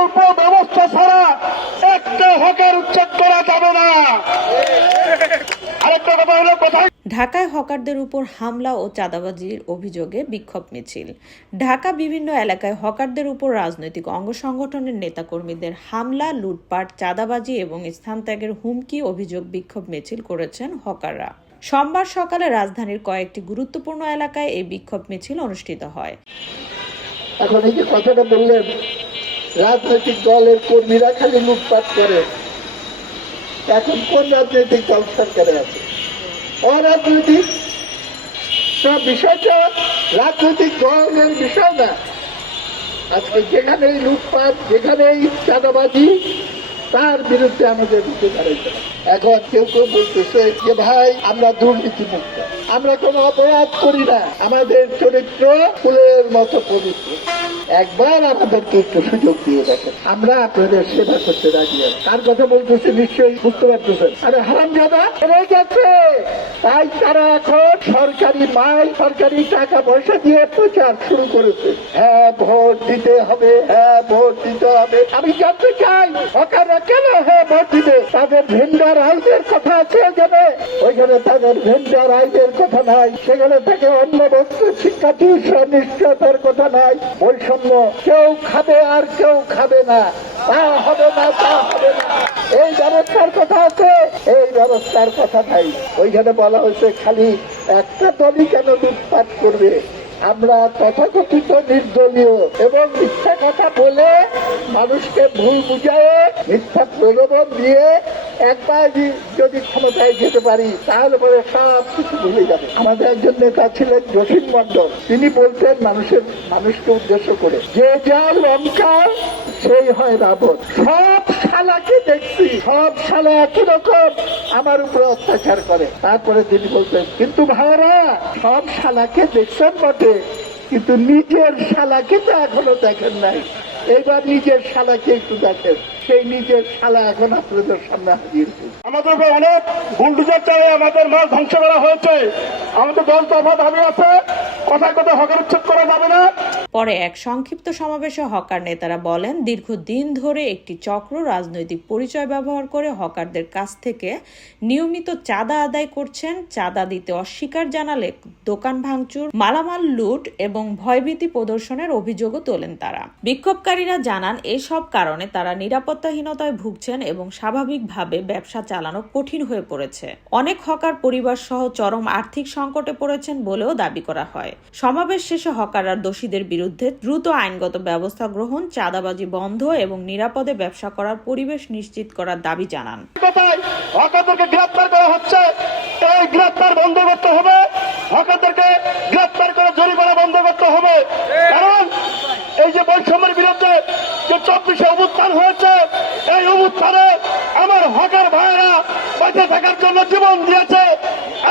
বিকল্প ব্যবস্থা ছাড়া একটা হকের উচ্ছেদ করা যাবে না। আরেকটা কথা হলো কোথায়? ঢাকায় হকারদের উপর হামলা ও চাঁদাবাজির অভিযোগে বিক্ষোভ মিছিল। ঢাকা বিভিন্ন এলাকায় হকারদের উপর রাজনৈতিক অঙ্গ সংগঠনের নেতাকর্মীদের হামলা লুটপাট চাঁদাবাজি এবং স্থান ত্যাগের হুমকি অভিযোগ বিক্ষোভ মিছিল করেছেন হকাররা। সোমবার সকালে রাজধানীর কয়েকটি গুরুত্বপূর্ণ এলাকায় এই বিক্ষোভ মিছিল অনুষ্ঠিত হয়। এখন এই যে কথাটা বললেন রাজনৈতিক দলের কর্মীরা খালি লুটপাট করে। এখন কোন রাজনৈতিক দল সরকারে আছে? অরাজনৈতিক? সব বিষয়টা রাজনৈতিক দলের বিষয় না। আজকে যেখানে এই লুটপাট যেখানে এই চাঁদাবাজি তার বিরুদ্ধে আমাদের রুখে দাঁড়াইতে এখন কেউ কেউ বলতেছে যে, ভাই, আমরা দুর্নীতি মুক্ত আমরা কোনো অপরাধ করি না। আমাদের চরিত্র ফুলের মতো পবিত্র। একবার আমাদেরকে একটু সুযোগ দিয়ে দেখেন। আমরা আপনাদের সেবা করতে রাজি কার কথা বলতেছে নিশ্চয়ই বুঝতে পারতেছেন। আরে হারাম জাদা রয়ে গেছে। তাই তারা এখন সরকারি মাল, সরকারি টাকা পয়সা দিয়ে প্রচার শুরু করেছে। হ্যাঁ ভোট দিতে হবে হ্যাঁ ভোট দিতে হবে। আমি জানতে চাই সরকাররা কেন তাদের ভেন্ডার কথা আছে ওইখানে তাদের ভেন্ডার কথা নাই, সেখানে অন্য বস্তু শিক্ষা, টিউশন নিশ্চয়তার কথা নাই। বৈষম্য কেউ খাবে আর কেউ খাবে না। তা হবে না, তা হবে না। এই ব্যবস্থার কথা আছে, এই ব্যবস্থার কথা নাই। ওইখানে বলা হয়েছে, খালি একটা দলই কেন লুটপাট করবে? আমরা তথাকথিত নির্দলীয় এবং মিথ্যা কথা বলে মানুষকে ভুল বুঝায় মিথ্যা প্রলোভন দিয়ে একবার যদি- ক্ষমতায় যেতে পারি, তাহলে পরে সব কিছু ভুলে যাবে। আমাদের একজন নেতা ছিলেন জসিম মন্ডল তিনি বলতেন মানুষের, মানুষকে উদ্দেশ্য করে, যে যা লঙ্কা সেই হয় রাবণ। সব শালাকে দেখছি, সব শালা একই রকম, আমার উপরে অত্যাচার করে। তারপরে তিনি বলতেন, কিন্তু ভাইরা সব শালাকে দেখছেন বটে, কিন্তু নিজের শালাকে তো এখনও দেখেন নাই। এইবার নিজের শালাকে একটু দেখেন। সেই নিজের শালা এখন আপনাদের সামনে হাজির আমাদের উপর অনেক বুলডুজার চালে আমাদের মাল ধ্বংস করা হয়েছে। আমাদের দল দফা দাবি আছে। কথায় কথায় হকের উচ্ছেদ করা যাবে না। পরে এক সংক্ষিপ্ত সমাবেশে হকার নেতারা বলেন, দীর্ঘদিন ধরে একটি চক্র রাজনৈতিক পরিচয় ব্যবহার করে হকারদের কাছ থেকে নিয়মিত চাঁদা আদায় করছেন। চাঁদা দিতে অস্বীকার জানালে দোকান ভাঙচুর, মালামাল লুট এবং ভয়ভীতি প্রদর্শনের অভিযোগও তোলেন তারা। বিক্ষোভকারীরা জানান, এসব কারণে তারা নিরাপত্তাহীনতায় ভুগছেন এবং স্বাভাবিকভাবে ব্যবসা চালানো কঠিন হয়ে পড়েছে। অনেক হকার পরিবার সহ চরম আর্থিক সংকটে পড়েছেন বলেও দাবি করা হয়। সমাবেশ শেষে হকাররা দোষীদের বিরুদ্ধে দ্রুত আইনগত ব্যবস্থা গ্রহণ, চাঁদাবাজি বন্ধ এবং নিরাপদে ব্যবসা করার পরিবেশ নিশ্চিত করার দাবি জানান। গ্রেপ্তার করা হচ্ছে। এই গ্রেপ্তার বন্ধ করতে হবে। হকারদেরকে গ্রেপ্তার করে জরিমানা বন্ধ করতে হবে। কারণ এই যে বৈষম্যের বিরুদ্ধে যে চব্বিশে হয়েছে, এই আমার হকার ভাইয়েরা বেঁচে থাকার জন্য জীবন দিয়েছে।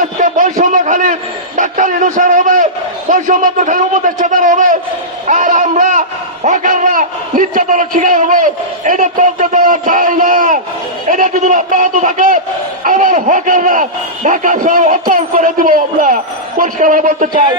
আজকে বৈষম্য খালি ডাক্তার ইনুসার হবে। বৈষম্য তো খালি উপদেষ্টাদার হবে আর আমরা হকাররা নির্যাতনের শিকার হবে এটা চলতে দেওয়া যায় না এটা যদি অব্যাহত থাকে। আমার হকাররা ঢাকা শহর অচল করে দিব আমরা। পরিষ্কার বলতে চাই।